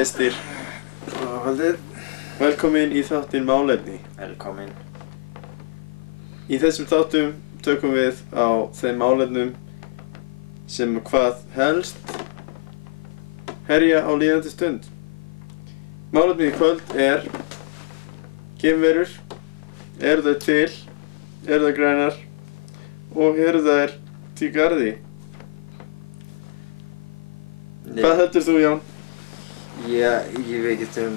gestir. Velkomin í þáttinn Málefni. Velkomin. Í þessum þáttum tökum við á þeim málefnum sem hvað helst herja á líðandi stund. Málefni í kvöld geimverur, eru þær til, eru þær grænar og eru þær til garði. Hvað heldur þú, Jón? Við getum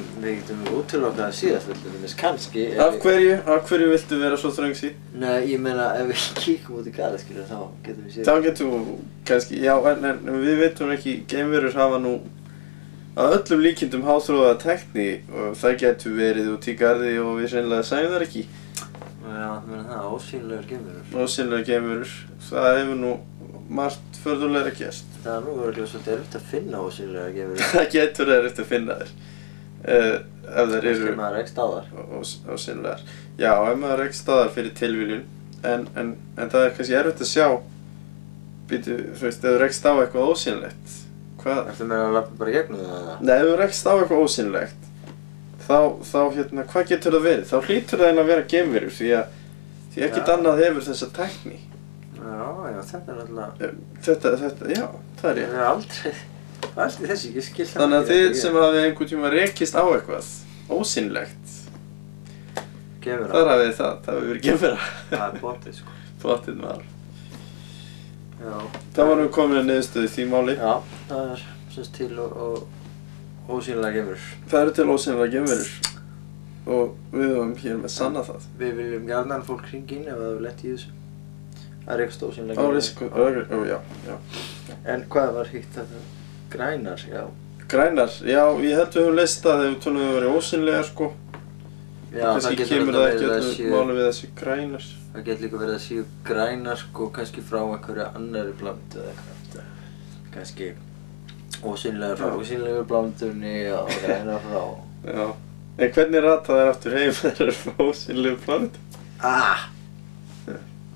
útilokað að síðast villumis, kannski. Af hverju viltu vera svo þröngsýn? Nei, ég meina ef við kíkum út í garði, skilur, þá getum við síðast. Þá getum við kannski, já, en við veitum ekki, geimverur hafa nú að öllum líkindum háþróaða tækni og það getur verið út í garði og við hreinlega sæjum þar ekki. Já, þú meina það, ósýnilegar geimverur. Ósýnilegar geimverur, það hefur nú margt förðulegra gerst. Það er nú örugglega svolítið erfitt að finna ósýnilegar geimverur. Það getur erfitt að finna þær. Ef þær eru Kannski maður rekst á þær. ósýnilegar. Já, ef maður rekst á þær fyrir tilviljun. En það er kannski erfitt að sjá, þú veist, ef þú rekst á eitthvað ósýnilegt. Ertu meina að lappa bara gegnum það eða? Nei, ef þú rekst á eitthvað ósýnilegt, þá hvað getur það verið? Þá hlýtur það að vera geimverur því ekkert annað hefur þessa tækni. Já, þetta er náttúrulega... Þetta, já, það er ég. Ég hef aldrei þessi, ég skil það. Þannig að þið sem hafið einhvern tíma rekist á eitthvað ósýnilegt, Geimvera. þar hafið það hefur verið geimvera. Það er botið, sko. Botið maður. Já. Það varum við komin að niðurstöðu í því máli. Já, það er semst til og ósýnilega geimverur. Það eru til ósýnilega geimverur og við höfum hér með sanna það. Við viljum gjarnan fólk hringi inn ef það hefur lent í þessu. Það er eitthvað ósýnilega geimverur. Já. En hvað var hitt þetta? Grænar, já. Grænar, já, ég held við höfum leyst það þegar við tölum að vera ósýnilegar, sko. Já, það getur kemur það ekki öllu máli við þessi grænar. Það getur líka verið að séu grænar, sko, kannski frá einhverju annarri blöndu eða eitthvað. Kannski ósýnilegar frá ósýnilegu blöndunni og grænar frá... Já. En hvernig rata þær aftur heim þegar þær eru frá ósýnilegu blöndu?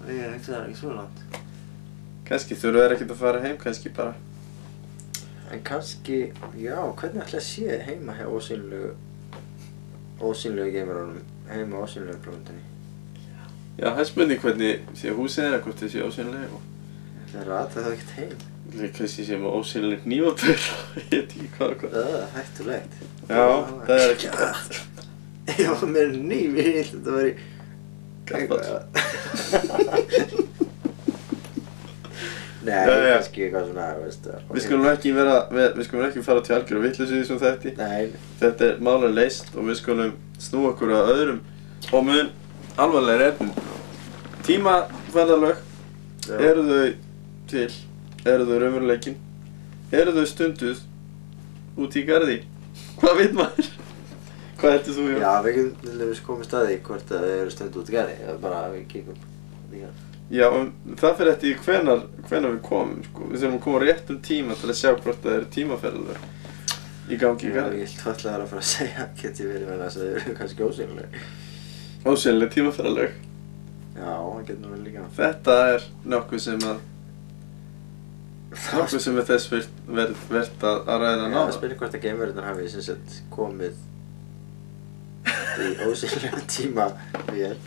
Ég hugsa það ekki svo langt. Kannski þurfa þær ekkert að fara heim, kannski bara. En kannski, já, hvernig ætla að sé heima hjá ósýnilegu geimverunum, heima ósýnilegu blöndunni? Já, það er spurning hvernig sé húsið þeirra, hvort þið sé ósýnilegu. Það rata það ekkert heim. Kannski sé maður ósýnileg hnífapör, ég veit ekki hvað. Hættulegt. Já, það er ekki gott. Já, með hníf, ég held að þetta væri... Nei, kannski eitthvað svona, veistu. Við skulum ekki fara til algjöru vitleysu í þessum þætti. Nei. Þetta er málið leyst og við skulum snúa okkur að öðrum og mun alvarlegri efnum. Tímaferðalög, eru þau til? Eru þau raunveruleikinn? Eru þau stunduð út í garði? Hvað veit maður? Hvað heldur þú, Jón? Já, við getum komist að því hvort þau eru stunduð út í garði, eða bara við kíkum út í garði. Já, það fer eftir í hvenær við komum, sko. Við þurfum að koma á réttum tíma til að sjá hvort það eru tímaferðalög í gangi í garði. Já, ég held alltaf að fara að segja, geti verið með þess að þau eru kannski ósýnileg. Ósýnileg tímaferðalög? Já, það getur nú vel líka. Þetta er nokkuð sem er þess vert að ræða náða. Já, það spyrir hvort að geimverurnar hafi sem sagt komið í ósýnilega tímavél.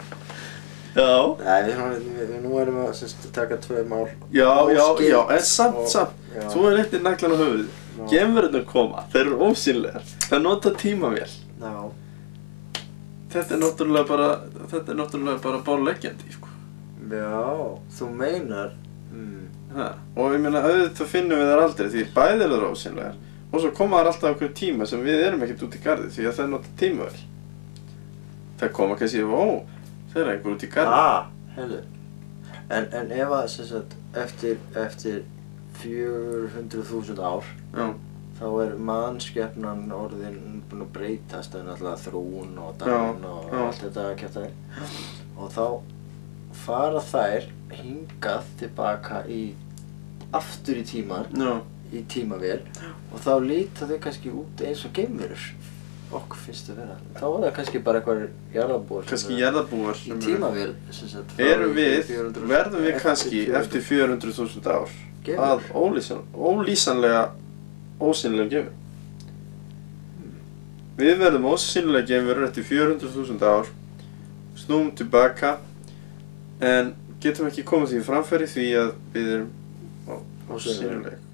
Já. Nei, nú erum við að taka 2 mál. Já, en samt. Þú er eitt í naglan á höfuðið. Geimverurnar koma, þeir eru ósýnilegar. Það nota tímavél. Já. Þetta er náttúrulega bara báleggjandi, sko. Já, þú meinar. Og ég meina, auðvitað finnum við þær aldrei því bæði eru þær ósýnilegar. Og svo koma þær alltaf á einhverjum tíma sem við erum ekkert út í garði því að þær nota tímavél. Það koma kannski, það er einhver út í garði. Heyrðu. En ef að, sem sagt, eftir 400.000 ár, þá er mannskepnan orðin búin að breytast, það er náttúrulega þróun og dan og allt þetta kjaftaði. Og þá fara þær hingað tilbaka aftur í tíman, í tímavél, og þá líta þau kannski út eins og geimverur. Okkur finnst það vera. Þá er það kannski bara eitthvað jarðarbúar. Kannski jarðarbúar. Í tímavél, sem sagt. Verðum við kannski eftir 400.000 ár. að ólýsanlega ósýnilegum geimverum. við verðum ósýnilega geimverur eftir 400.000 ár, snúum tilbaka, en getum ekki komið því framfæri því að við erum ósýnileg.